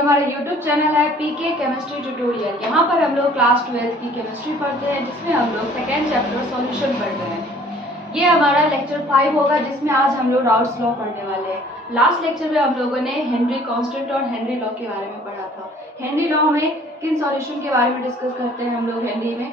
हमारा YouTube channel है पीके chemistry tutorial. यहाँ पर हम लोग क्लास 12 की केमिस्ट्री पढ़ते हैं, जिसमें हम लोग सेकेंड चैप्टर सॉल्यूशन पढ़ते हैं। ये हमारा लेक्चर 5 होगा, जिसमें आज हम लोग राउल्ट्स लॉ पढ़ने वाले हैं। लास्ट लेक्चर में हम लोगों ने हेनरी कांस्टेंट और हेनरी लॉ के बारे में पढ़ा था। हेनरी लॉ में किन सॉल्यूशन के बारे में डिस्कस करते हैं हम लोग हेनरी में,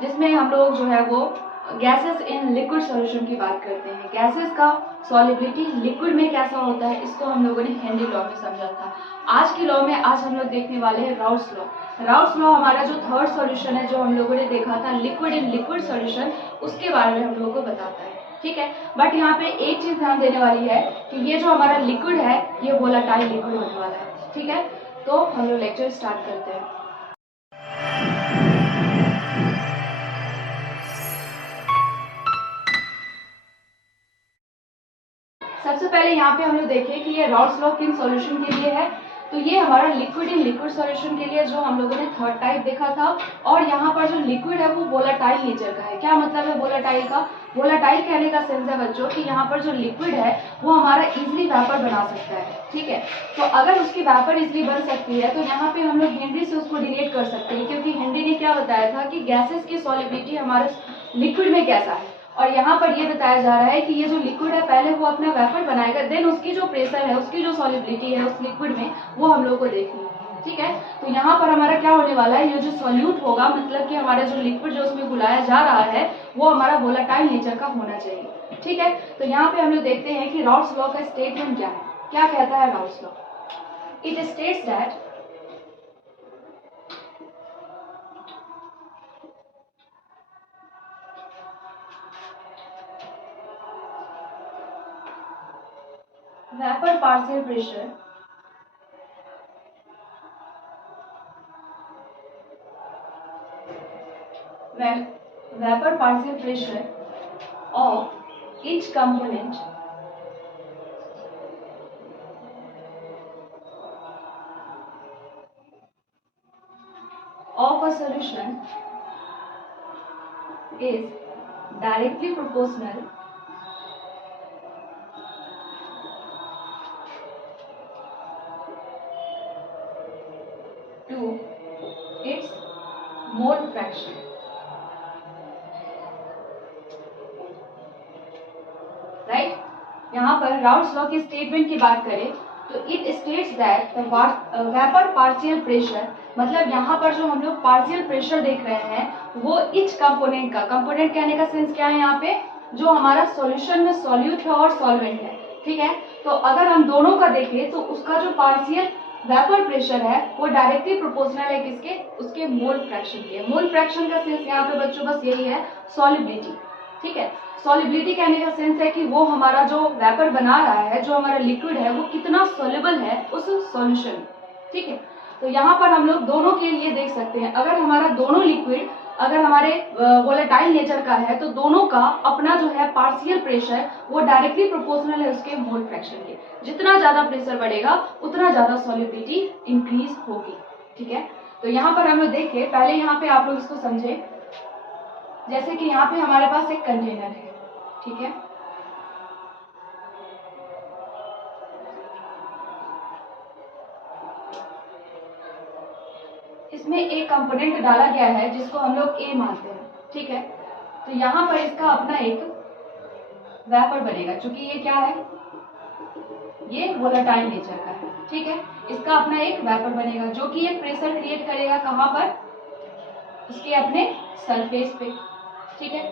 जिसमें हम लोग जो है वो गैसेस इन लिक्विड सॉल्यूशन की बात करते हैं। गैसेस का सॉलिबिलिटी लिक्विड में कैसा होता है, इसको हम लोगों ने हेनरी लॉ में समझा था। आज की लॉ में आज हम लोग देखने वाले हैं राउल्ट्स लॉ। राउल्ट्स लॉ हमारा जो थर्ड सॉल्यूशन है, जो हम लोगों ने देखा था लिक्विड इन लिक्विड सॉल्यूशन, उसके बारे में हम लोगों को बताता है। ठीक है, बट यहाँ पे एक चीज ध्यान देने वाली है कि ये जो हमारा लिक्विड है ये वोलेटाइल लिक्विड होने वाला है। ठीक है, तो हम लोग लेक्चर स्टार्ट करते हैं। सबसे पहले यहाँ पे हम लोग देखें कि ये राउल्ट्स लॉ किन सॉल्यूशन के लिए है। तो ये हमारा लिक्विड इन लिक्विड सॉल्यूशन के लिए, जो हम लोगों ने थर्ड टाइप देखा था। और यहाँ पर जो लिक्विड है वो वोलेटाइल नेचर का है। क्या मतलब है वोलेटाइल का? वोलेटाइल कहने का सेंस है बच्चों कि यहाँ पर जो लिक्विड है वो हमारा इजिली वेपर बना सकता है। ठीक है, तो अगर उसकी वेपर इजिली बन सकती है तो यहाँ पे हम लोग हेनरी से उसको डिलेट कर सकते हैं, क्योंकि हेनरी ने क्या बताया था कि गैसेस की सॉलिबिलिटी हमारे लिक्विड में कैसा है। और यहाँ पर ये बताया जा रहा है कि ये जो लिक्विड है पहले वो अपना वेपर बनाएगा, देन उसकी जो प्रेशर है, उसकी जो सॉलिबिलिटी है उस लिक्विड में, वो हम लोग को देखनी है। ठीक है, तो यहाँ पर हमारा क्या होने वाला है, ये जो सॉल्यूट होगा, मतलब कि हमारा जो लिक्विड जो उसमें घुलाया जा रहा है वो हमारा वोलेटाइल नेचर का होना चाहिए। ठीक है, तो यहाँ पे हम लोग देखते हैं कि राउल्ट्स लॉ का स्टेटमेंट क्या है। क्या कहता है Raoult's law? It states that vapor partial pressure vapor partial pressure of each component of a solution is directly proportional to its mole fraction। Right, यहाँ पर राउल्ट्स लॉ के स्टेटमेंट की बात करें तो it states that the vapour partial pressure, मतलब यहाँ पर जो हम लोग पार्शियल प्रेशर देख रहे हैं वो इच कंपोनेंट का, कंपोनेंट कहने का सेंस क्या है यहाँ पे, जो हमारा सॉल्यूशन में सॉल्यूट है और सॉल्वेंट है। ठीक है, तो अगर हम दोनों का देखें तो उसका जो पार्शियल वेपर प्रेशर है वो डायरेक्टली प्रोपोर्शनल है किसके, उसके मोल फ्रैक्शन के। मोल फ्रैक्शन का सेंस यहाँ पे बच्चों बस यही है, सॉलिबिलिटी। ठीक है, सॉलिबिलिटी कहने का सेंस है कि वो हमारा जो वेपर बना रहा है, जो हमारा लिक्विड है, वो कितना सॉल्युबल है उस सॉल्यूशन में। ठीक है, तो यहाँ पर हम लोग दोनों के लिए देख सकते हैं, अगर हमारा दोनों लिक्विड अगर हमारे वोलेटाइल नेचर का है तो दोनों का अपना जो है पार्शियल प्रेशर वो डायरेक्टली प्रोपोर्शनल है उसके मोल फ्रैक्शन के। जितना ज्यादा प्रेशर बढ़ेगा उतना ज्यादा सॉल्युबिलिटी इंक्रीज होगी। ठीक है, तो यहाँ पर हम लोग देखिए, पहले यहाँ पे आप लोग इसको समझे, जैसे कि यहाँ पे हमारे पास एक कंटेनर है। ठीक है, इसमें एक कंपोनेंट डाला गया है जिसको हम लोग ए मानते हैं। ठीक है, तो यहाँ पर इसका अपना एक वेपर बनेगा, क्योंकि ये क्या है, ये वोलेटाइल नेचर का है। ठीक है, इसका अपना एक वेपर बनेगा जो कि एक प्रेशर क्रिएट करेगा, कहाँ पर, उसके अपने सरफेस पे। ठीक है,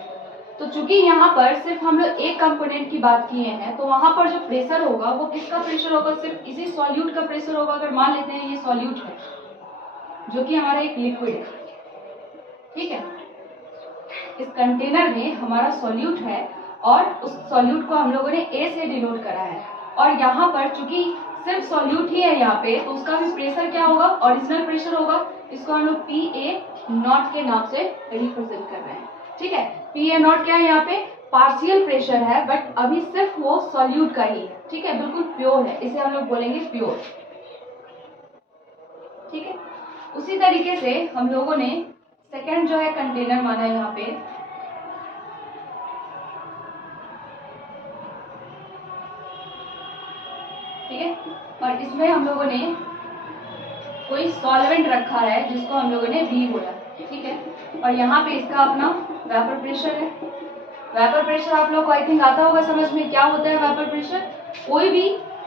तो चूंकि यहाँ पर सिर्फ हम लोग एक कंपोनेंट की बात किए हैं तो वहां पर जो प्रेशर होगा वो किसका प्रेशर होगा, सिर्फ इसी सॉल्यूट का प्रेशर होगा। अगर मान लेते हैं ये सॉल्यूट है जो कि हमारा एक लिक्विड है। ठीक है, इस कंटेनर में हमारा सॉल्यूट है और उस सॉल्यूट को हम लोगों ने ए से डिनोट करा है। और यहाँ पर चूंकि सिर्फ सॉल्यूट ही है यहाँ पे, तो उसका भी प्रेशर क्या होगा, ओरिजिनल प्रेशर होगा। इसको हम लोग पी ए नॉट के नाम से रिप्रेजेंट कर रहे हैं। ठीक है, पी ए नॉट क्या है, यहाँ पे पार्शियल प्रेशर है, बट अभी सिर्फ वो सॉल्यूट का ही है। ठीक है, बिल्कुल प्योर है, इसे हम लोग बोलेंगे प्योर। ठीक है, उसी तरीके से हम लोगों ने सेकेंड जो है कंटेनर माना है यहाँ पे। ठीक है, और इसमें हम लोगों ने कोई सॉल्वेंट रखा है जिसको हम लोगों ने बी बोला, ठीक है, और यहाँ पे इसका अपना वेपर प्रेशर है। वेपर प्रेशर आप लोग को आई थिंक आता होगा समझ में, क्या होता है वेपर प्रेशर?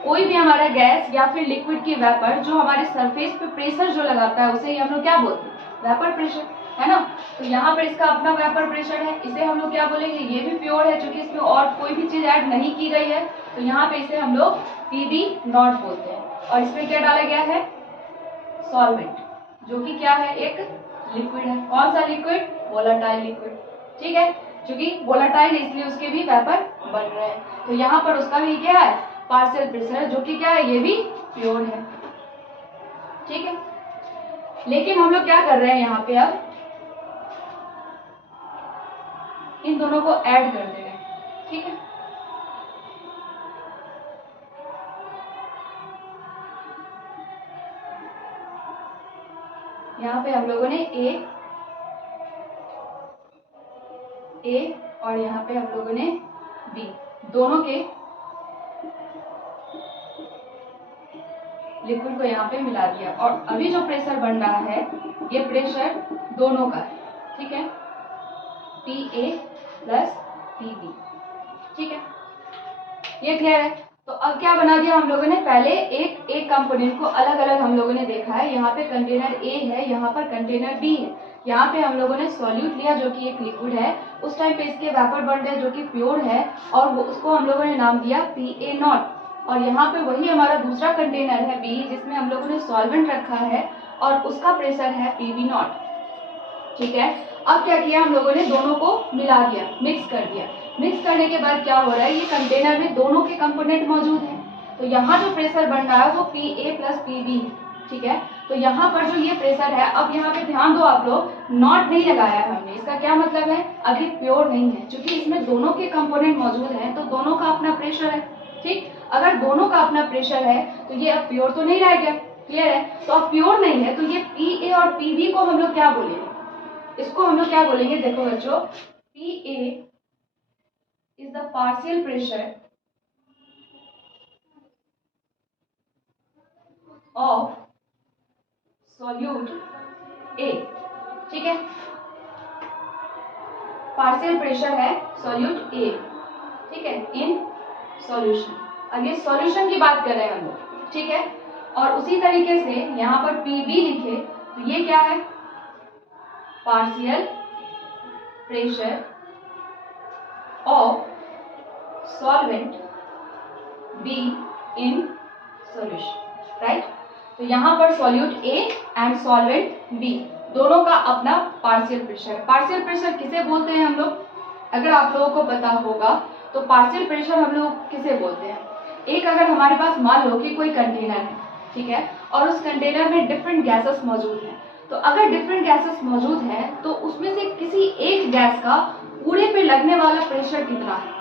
कोई भी हमारा गैस या फिर लिक्विड की वेपर जो हमारे सरफेस पे प्रेशर जो लगाता है उसे ही हम लोग क्या बोलते हैं? वेपर प्रेशर, है ना। तो यहाँ पर इसका अपना वेपर प्रेशर है, इसे हम लोग क्या बोलेंगे? ये भी प्योर है क्योंकि इसमें और कोई भी चीज ऐड नहीं की गई है, तो यहाँ पे इसे हम लोग PV0 बोलते हैं। और इसमें क्या डाला गया है? सॉल्वेंट, जो कि क्या है? एक लिक्विड है। कौन सा लिक्विड? वोलेटाइल लिक्विड, ठीक है, क्योंकि वोलेटाइल इसलिए उसके भी वेपर बन रहे हैं। तो यहाँ पर उसका भी क्या है? पार्शियल प्रेशर, जो कि क्या है? ये भी प्योर है, ठीक है। लेकिन हम लोग क्या कर रहे हैं यहाँ पे? अब इन दोनों को ऐड कर दे रहे हैं, ठीक है। यहाँ पे हम लोगों ने ए और यहाँ पे हम लोगों ने बी, दोनों के लिक्विड को यहाँ पे मिला दिया। और अभी जो प्रेशर बन रहा है ये प्रेशर दोनों का है, ठीक है, PA प्लस PB, ठीक है, ये क्लियर है। तो अब क्या बना दिया हम लोगों ने? पहले एक कंपोनेंट को अलग अलग हम लोगों ने देखा है। यहाँ पे कंटेनर A है, यहाँ पर कंटेनर B है। यहाँ पे हम लोगों ने सॉल्यूट लिया जो कि एक लिक्विड है, उस टाइम पे इसके वेपर बन रहे जो कि प्योर है, और उसको हम लोगों ने नाम दिया PA0। और यहाँ पे वही हमारा दूसरा कंटेनर है B, जिसमें हम लोगों ने सॉल्वेंट रखा है और उसका प्रेशर है PV0, ठीक है। अब क्या किया हम लोगों ने? दोनों को मिला दिया, मिक्स कर दिया। मिक्स करने के बाद क्या हो रहा है? ये कंटेनर में दोनों के कंपोनेंट मौजूद हैं, तो यहाँ जो प्रेशर बन रहा है वो PA प्लस PB है, ठीक है। तो यहाँ पर जो ये प्रेशर है, अब यहाँ पे ध्यान दो आप लोग, नॉट नहीं लगाया है हमने। इसका क्या मतलब है? अभी प्योर नहीं है, क्योंकि इसमें दोनों के कंपोनेंट मौजूद हैं, तो दोनों का अपना प्रेशर है, ठीक। अगर दोनों का अपना प्रेशर है तो ये अब प्योर तो नहीं रह गया, क्लियर है। तो अब प्योर नहीं है, तो ये PA और PB को हम लोग क्या बोलेंगे? इसको हम लोग क्या बोलेंगे? देखो बच्चों, PA is the partial pressure of solute A, ठीक है, पार्शियल प्रेशर है सॉल्यूट A, ठीक है, इन सॉल्यूशन। अब ये सॉल्यूशन की बात कर रहे हैं हम लोग, ठीक है। और उसी तरीके से यहाँ पर PB लिखे तो ये क्या है? Partial pressure of solvent B in solution, right. तो यहाँ पर solute A and solvent B दोनों का अपना पार्शियल प्रेशर। पार्शियल प्रेशर किसे बोलते हैं हम लोग? अगर आप लोगों को पता होगा तो पार्शियल प्रेशर हम लोग किसे बोलते हैं? एक अगर हमारे पास मान लो कि कोई कंटेनर है, ठीक है, और उस कंटेनर में डिफरेंट गैसेस मौजूद हैं, तो अगर डिफरेंट गैसेस मौजूद हैं तो उसमें से किसी एक गैस का पूरे पे लगने वाला प्रेशर कितना है,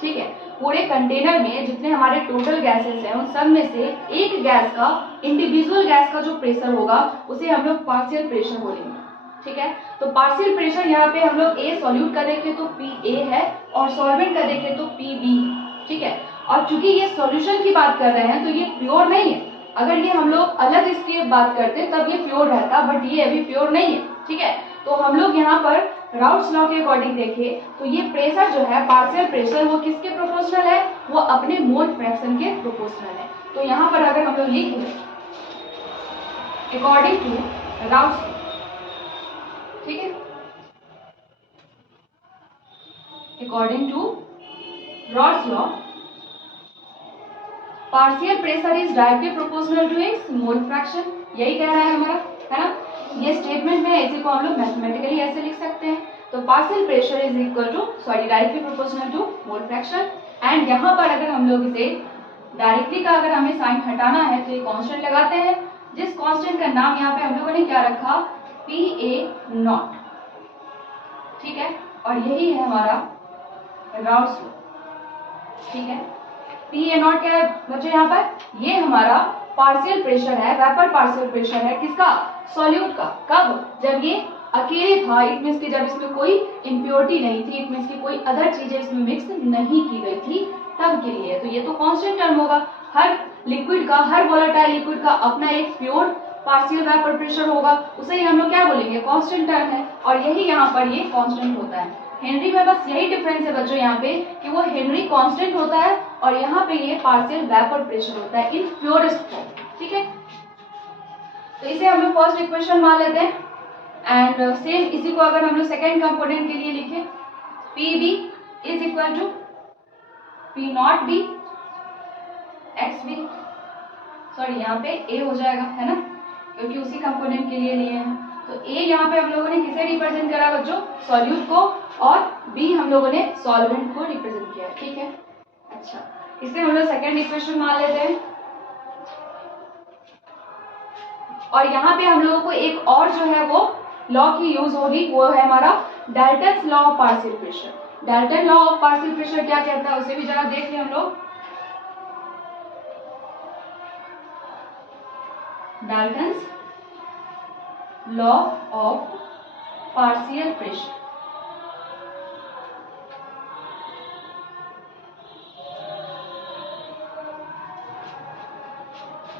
ठीक है। पूरे कंटेनर में जितने हमारे टोटल गैसेस हैं उन सब में से एक गैस का, इंडिविजुअल गैस का जो प्रेशर होगा उसे हम लोग पार्शियल प्रेशर बोलेंगे, ठीक है। तो पार्शियल प्रेशर यहाँ पे हम लोग A सॉल्यूट का देखें तो PA है और सॉल्वेंट का देखें तो PB है, ठीक है। और चूंकि ये सॉल्यूशन की बात कर रहे हैं तो ये प्योर नहीं है। अगर ये हम लोग अलग स्टेप बात करते तब ये प्योर रहता, बट ये अभी प्योर नहीं है, ठीक है। तो हम लोग यहाँ पर राउट्स लॉ के अकॉर्डिंग देखें तो ये प्रेशर जो है, पार्शियल प्रेशर, वो किसके प्रोपोर्शनल है? वो अपने मोल फ्रैक्शन के प्रोपोर्शनल है। तो यहाँ पर अगर हम लोग लिख दें अकॉर्डिंग टू राउट्स, ठीक है, according to Raoult's law, partial pressure is directly proportional to its mole fraction. यही कह रहा है हमारा, है ना। ये स्टेटमेंट में इसी को हम लोग मैथमेटिकली ऐसे लिख सकते हैं। तो partial pressure is equal to directly proportional to mole fraction. And यहाँ पर अगर हम लोग इसे डायरेक्टली का अगर हमें साइन हटाना है तो ये कांस्टेंट लगाते हैं, जिस कांस्टेंट का नाम यहाँ पे हम लोगों ने क्या रखा? PA0, ठीक है। और यही है हमारा राउट्स लॉ, ठीक है। PA0 क्या है बच्चों? यहाँ पर ये हमारा पार्शियल प्रेशर है, वेपर पार्शियल प्रेशर है, किसका? सॉल्यूट का। कब? जब ये अकेले था, इट मीन्स कि जब इसमें कोई इम्प्योरिटी नहीं थी, इट मीन्स कि कोई अदर चीजें इसमें मिक्स नहीं की गई थी, तब के लिए। तो ये तो कांस्टेंट टर्म होगा। हर लिक्विड का, हर वोलेटाइल लिक्विड का अपना एक प्योर पार्शियल वेपर प्रेशर होगा उसे ही हम लोग क्या बोलेंगे, कांस्टेंट टर्म है, और यही यहाँ पर ये कांस्टेंट होता है। हेनरी में बस यही डिफरेंस है बच्चों यहाँ पे कि वो हेनरी कांस्टेंट होता है और यहाँ पे ये पार्शियल वेपर प्रेशर होता है इन प्योरेस्ट फॉर्म। ठीक है, तो इसे हम लोग फर्स्ट इक्वेशन मान लेते हैं एंड सेम इसी को अगर हम लोग सेकेंड कंपोनेंट के लिए लिखें, P B is equal to P nought B X B, sorry यहाँ पे ए हो जाएगा है ना, क्योंकि उसी कंपोनेंट के लिए लिए हैं। तो ए यहाँ पे हम लोगों ने किसे रिप्रेजेंट करा बच्चों, सॉल्यूट को, और बी हम लोगों ने सॉल्वेंट को रिप्रेजेंट किया। ठीक है, अच्छा इसे हम लोग सेकेंड इक्वेशन मान लेते हैं। और यहाँ पे हम लोगों को एक और जो है वो लॉ की यूज होगी, वो है हमारा Dalton's law of partial pressure. Dalton law of partial pressure क्या कहता है उसे भी जरा देख लें हम लोग। Dalton's law of partial pressure,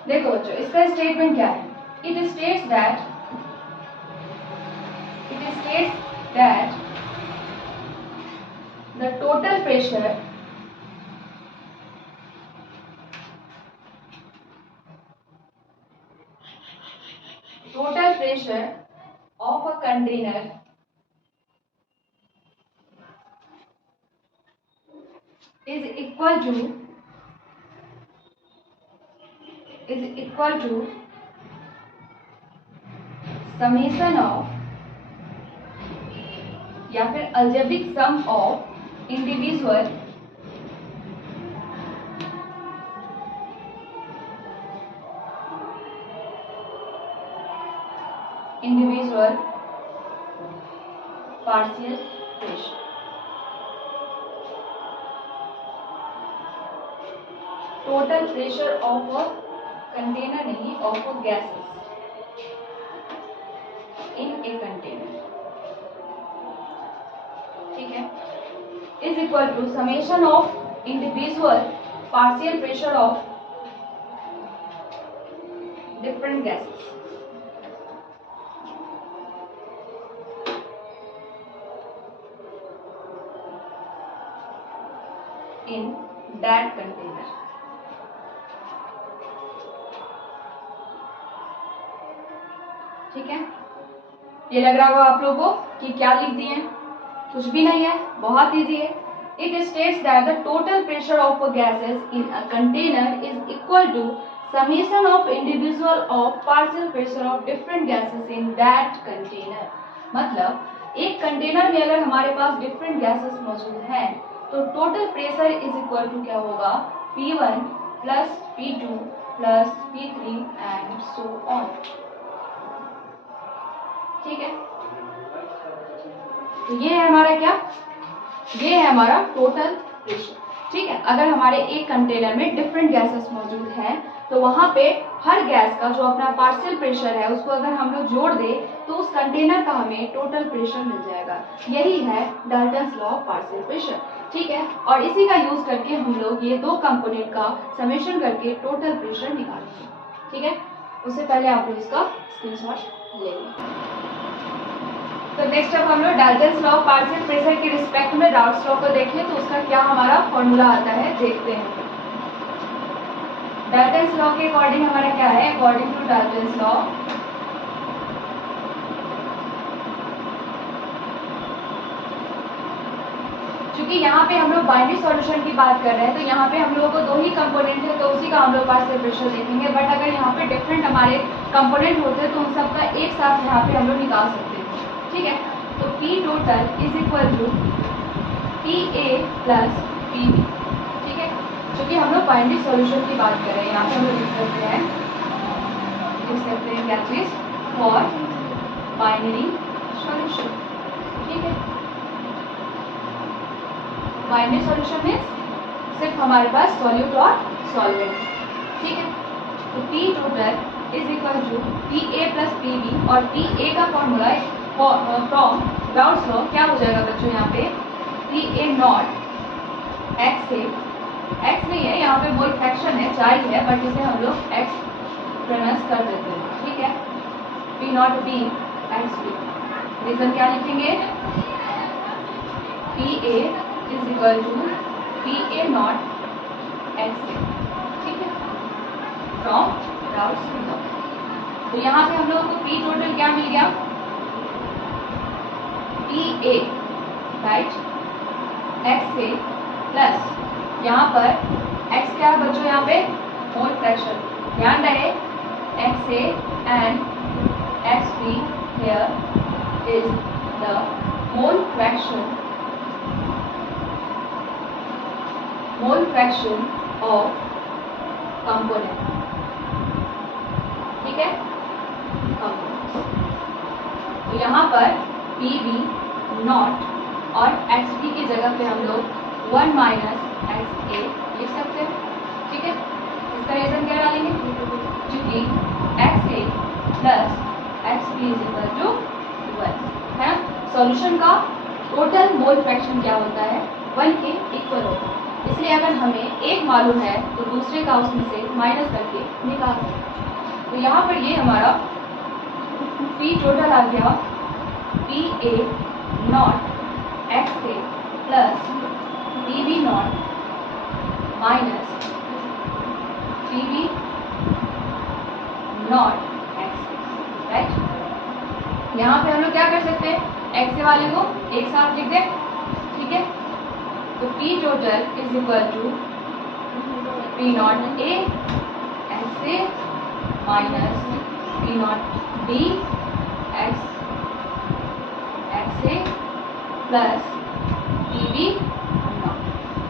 देखो बच्चों इसका स्टेटमेंट क्या है, it states that the total pressure of a container is equal to summation of या फिर algebraic sum of individual partial pressure। Total pressure of a container नहीं, of a gases in a container, ठीक है, is equal to summation of individual partial pressure of different gases in that container. ठीक है, ये लग रहा होगा आप लोगों को कि क्या लिख दिए हैं, कुछ भी नहीं है, बहुत इजी है। It states that the total pressure of gases in a container is equal to summation of individual of partial pressure of different gases in that container. मतलब एक कंटेनर में अगर हमारे पास डिफरेंट गैसेस मौजूद हैं तो total pressure is equal to क्या होगा, P1 plus P2 plus P3 and so on. ठीक है, तो ये है हमारा क्या, ये है हमारा टोटल प्रेशर। ठीक है, अगर हमारे एक कंटेनर में डिफरेंट गैसेस मौजूद हैं तो वहां पे हर गैस का जो अपना पार्शियल प्रेशर है उसको अगर हम लोग जोड़ दें तो उस कंटेनर का हमें टोटल प्रेशर मिल जाएगा। यही है Dalton's law of partial pressure. ठीक है, और इसी का यूज करके हम लोग ये दो कंपोनेंट का समेशन करके टोटल प्रेशर निकालेंगे। ठीक है, उससे पहले आप लोग इसका स्क्रीनशॉट ले लें। तो नेक्स्ट अब हम लोग Dalton's law of partial pressure के रिस्पेक्ट में राउट्स लॉ को देखें तो उसका क्या हमारा फॉर्मूला आता है देखते हैं। डाल्टन्स लॉ के अकॉर्डिंग हमारा क्या है, अकॉर्डिंग टू डाल्टन्स लॉ क्योंकि यहाँ पे हम लोग बाइनरी सॉल्यूशन की बात कर रहे हैं तो यहाँ पे हम लोगों को दो ही कंपोनेंट है तो उसी का हम लोग पार्शियल प्रेशर देखेंगे। बट अगर यहाँ पे डिफरेंट हमारे कंपोनेंट होते हैं तो उन सबका एक साथ यहाँ पे हम लोग निकाल सकते हैं। ठीक है, तो P total is equal to PA plus PB। ठीक है, क्योंकि हम लोग बाइनरी सॉल्यूशन की बात कर रहे हैं, यहाँ पे हम लोग लिख सकते हैं क्या चीज, फॉर बाइनरी सॉल्यूशन। ठीक है, बाइनरी सॉल्यूशन में सिर्फ हमारे पास सॉल्यूट और सॉल्वेंट। ठीक है, तो P total is equal to PA plus PB और PA का फॉर्मूला फ्रॉम राउट्स लॉ क्या हो जाएगा बच्चों, यहाँ पे PA नॉट x से, x नहीं है यहाँ पे मोल फ्रैक्शन है 4 ही है बट इसे हम लोग x प्रोनाउंस कर देते हैं, ठीक है। P nought B and B, reason क्या लिखेंगे, PA is equal to PA nought XA, ठीक है, फ्रॉम राउट्स लॉ। तो यहाँ से हम लोगों को P टोटल क्या मिल गया, PA राइट XA प्लस यहाँ पर X क्या है बच्चों, यहाँ पे मोल फ्रैक्शन, ध्यान रहे XA and XB here is the mole fraction of component, ठीक है, components। तो यहाँ पर PB नॉट और XB की जगह पे हम लोग 1 माइनस XA लिख सकते हैं, ठीक है। इसका रीजन क्या डालेंगे, क्योंकि XA plus XB is equal to 1 है। सॉल्यूशन का टोटल मोल फ्रैक्शन क्या होता है, 1 के इक्वल होता है, इसलिए अगर हमें एक मालूम है तो दूसरे का उसमें से माइनस करके निकाल सकते हैं। तो यहाँ पर ये हमारा P टोटल आ गया PA nought XA plus PB not minus PB not XA, right. यहाँ पे हम लोग क्या कर सकते हैं, XA वाले को एक साथ लिख दें, ठीक है। तो P total is equal to P nought A XA minus P nought B XA plus PB nought,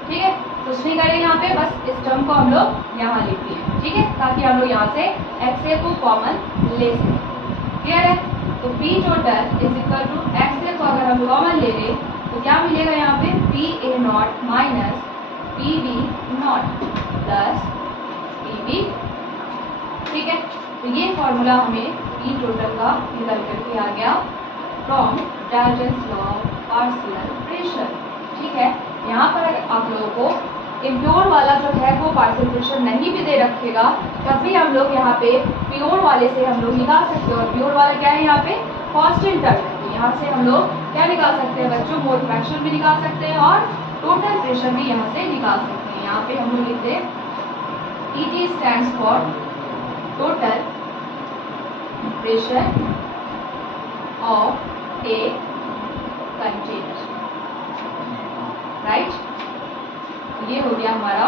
ठीक है। कुछ नहीं करें यहाँ पे, बस इस टर्म को हम लोग यहाँ लिख दिए, ठीक है, ताकि हम लोग यहाँ से XA को कॉमन ले सकें, क्लियर है। तो P total is equal to XA को अगर हम कॉमन ले लें तो क्या मिलेगा यहाँ पे, PA not minus PB not plus PB, ठीक है। तो ये फॉर्मूला हमें P टोटल का निकल करके आ गया from Dalton's law of partial pressure, ठीक है। यहाँ पर आप लोगों को इम्प्योर वाला जो है वो पार्शियल प्रेशर नहीं भी दे रखेगा, तब भी हम लोग यहाँ पे प्योर वाले से हम लोग निकाल सकते हैं, और प्योर वाला क्या है यहाँ पे, कांस्टेंट टर्म है। तो यहाँ से हम लोग क्या निकाल सकते हैं बच्चों, मोल फ्रैक्शन भी निकाल सकते हैं और टोटल प्रेशर भी यहाँ से निकाल सकते हैं। यहाँ पे हम लोग लिखते हैं ET stands for total pressure of a container, right. ये हो गया हमारा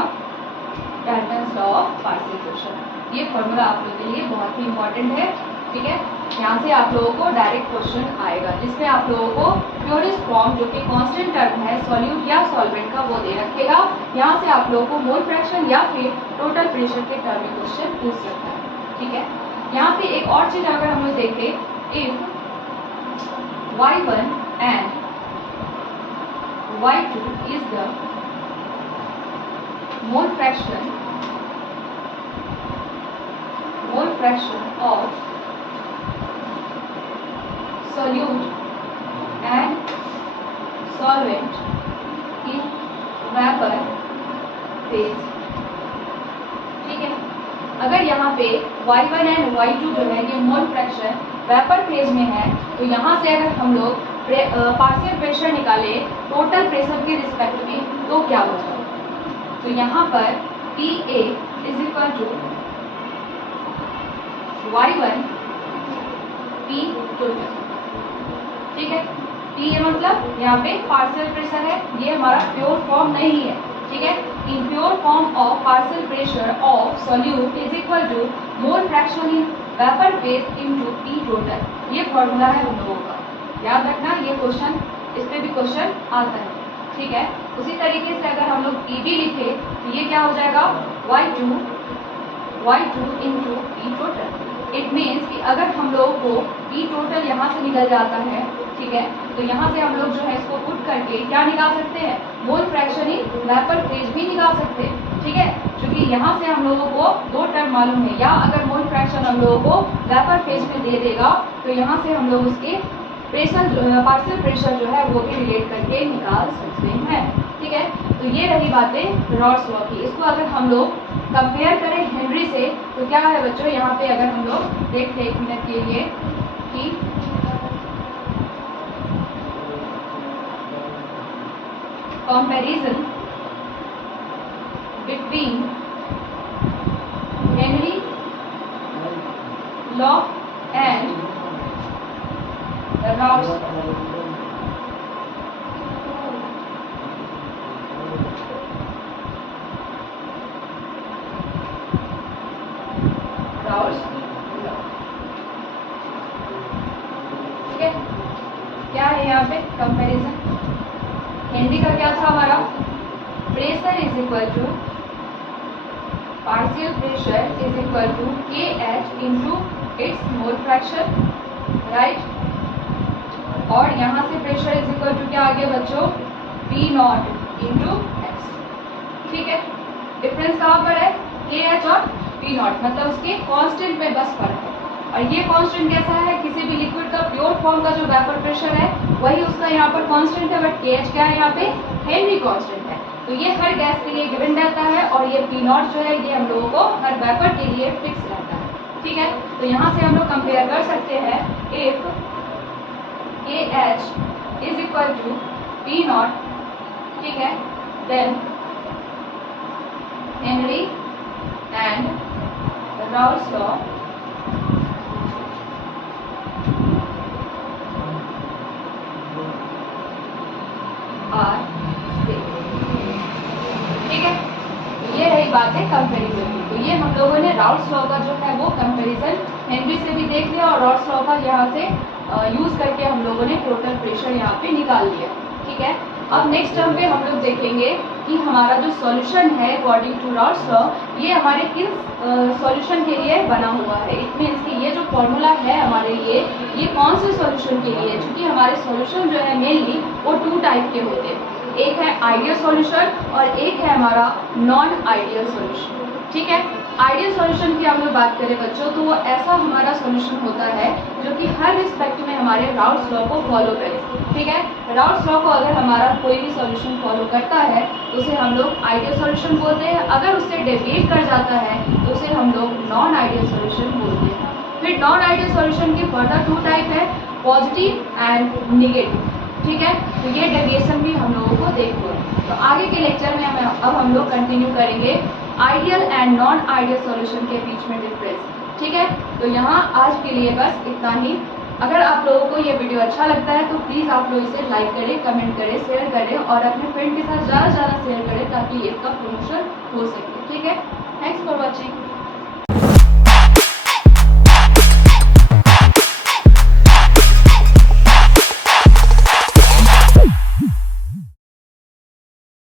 Dalton's law of partial pressure. ये फॉर्मूला आप लोगों के लिए बहुत ही इंपॉर्टेंट है, ठीक है। यहाँ से आप लोगों को डायरेक्ट क्वेश्चन आएगा जिसमें आप लोगों को प्योरेस्ट फॉर्म जो कि कांस्टेंट टर्म है सॉल्यूट या सॉल्वेंट का वो दे रखेगा। यहाँ से आप लोगों को मोल फ्रैक्शन या फिर टोटल प्रेशर के टर्म में क्वेश्चन पूछ सकता है, ठीक है। यहाँ पे एक और चीज अगर हम लोग देखें, if y1 and y2 is the mole fraction of solute and solvent in vapor phase, ठीक है। अगर यहाँ पे y1 एंड y2 जो है ये मोल फ्रैक्शन वेपर फेज में है, तो यहाँ से अगर हम लोग पार्शियल प्रेशर निकाले टोटल प्रेशर के रिस्पेक्ट में तो क्या होगा, तो यहाँ पर PA is equal to y1 P total, ठीक है। PA मतलब यहाँ पे पार्शियल प्रेशर है, ये हमारा प्योर फॉर्म नहीं है, ठीक है। In pure form of partial pressure of solute is equal to mole fraction in vapour phase into P total, ये फॉर्मूला है उन लोगों का, याद रखना। ये क्वेश्चन, इस पे भी क्वेश्चन आता है, ठीक है। उसी तरीके से अगर हम लोग PB लिखे तो ये क्या हो जाएगा, y2 into P total. It means कि अगर हम लोगों को P टोटल यहाँ से निकल जाता है, ठीक है, तो यहाँ से हम लोग जो है इसको पुट करके क्या निकाल सकते हैं, मोल फ्रैक्शन इन वेपर फेज भी निकाल सकते हैं, ठीक है। क्योंकि यहाँ से हम लोगों को दो टर्म मालूम है, या अगर मोल फ्रैक्शन हम लोगों को वेपर फेज में दे देगा तो यहाँ से हम लोग उसके प्रेशर पार्शियल प्रेशर जो है वो भी रिलेट करके निकाल सकते हैं, ठीक है। तो ये रही बातें रॉल्स लॉ की। इसको अगर हम लोग कंपेयर करें हेनरी से तो क्या है बच्चों, यहाँ पे अगर हम लोग देखते 1 मिनट के लिए कि comparison between Henry law and Raoul's ठीक है, क्या है यहाँ पे कंपैरिजन। हेनरी का क्या था हमारा, pressure is equal to partial pressure is equal to K H into its mole fraction, right. और यहाँ से प्रेशर इज इक्वल टू क्या आ गया बच्चों, पी नॉट इंटू एक्स। ठीक है, डिफरेंस कहाँ पर है, के एच और पी नॉट, मतलब उसके कांस्टेंट में बस फर्क है। और ये कांस्टेंट कैसा है, किसी भी लिक्विड का प्योर फॉर्म का जो वेपर प्रेशर है वही उसका यहाँ पर कांस्टेंट है, बट के एच क्या है यहाँ पे, हेनरी कांस्टेंट है। तो ये हर गैस के लिए गिवन रहता है और ये पी नॉट जो है ये हम लोगों को हर वेपर के लिए फिक्स रहता है। ठीक है, तो यहाँ से हम लोग कंपेयर कर सकते हैं, if K H is equal to P nought, ठीक है, then Henry and Raoult's law are same. ठीक है, ये रही बात है कंपैरिजन की। तो ये हम लोगों ने राउल्स लॉ का जो है वो कंपैरिजन हेनरी से भी देख लिया और राउल्स लॉ का यहाँ से यूज करके हम लोगों ने टोटल प्रेशर यहाँ पे निकाल लिया। ठीक है, अब नेक्स्ट टर्म पे हम लोग देखेंगे कि हमारा जो सॉल्यूशन है अकॉर्डिंग टू राउल्स लॉ ये हमारे किस सॉल्यूशन के लिए बना हुआ है। इट मीन्स कि ये जो फॉर्मूला है हमारे लिए ये कौन से सॉल्यूशन के लिए है, क्योंकि हमारे सॉल्यूशन जो है मेनली वो 2 टाइप के होते हैं, एक है आइडियल सॉल्यूशन और एक है हमारा नॉन आइडियल सॉल्यूशन। ठीक है, आइडियल सॉल्यूशन की हम लोग बात करें बच्चों तो वो ऐसा हमारा सॉल्यूशन होता है जो कि हर रिस्पेक्ट में हमारे राउल्स लॉ को फॉलो करे। ठीक है, राउल्स लॉ को अगर हमारा कोई भी सॉल्यूशन फॉलो करता है तो उसे हम लोग आइडियल सॉल्यूशन बोलते हैं, अगर उससे डेविएट कर जाता है तो उसे हम लोग नॉन आइडियल सॉल्यूशन बोलते हैं। फिर नॉन आइडियल सॉल्यूशन की फर्दर 2 टाइप है, पॉजिटिव एंड निगेटिव। ठीक है, तो ये डेविएशन भी हम लोगों को देखते हैं। तो आगे के लेक्चर में अब हम लोग कंटिन्यू करेंगे ideal and non ideal solution के बीच में डिफरेंस। ठीक है, तो यहाँ आज के लिए बस इतना ही। अगर आप लोगों को ये वीडियो अच्छा लगता है तो प्लीज़ आप लोग इसे लाइक करें, कमेंट करें, शेयर करें और अपने फ्रेंड के साथ ज़्यादा से ज़्यादा शेयर करें ताकि इसका प्रमोशन हो सके। ठीक है, थैंक्स फॉर वॉचिंग।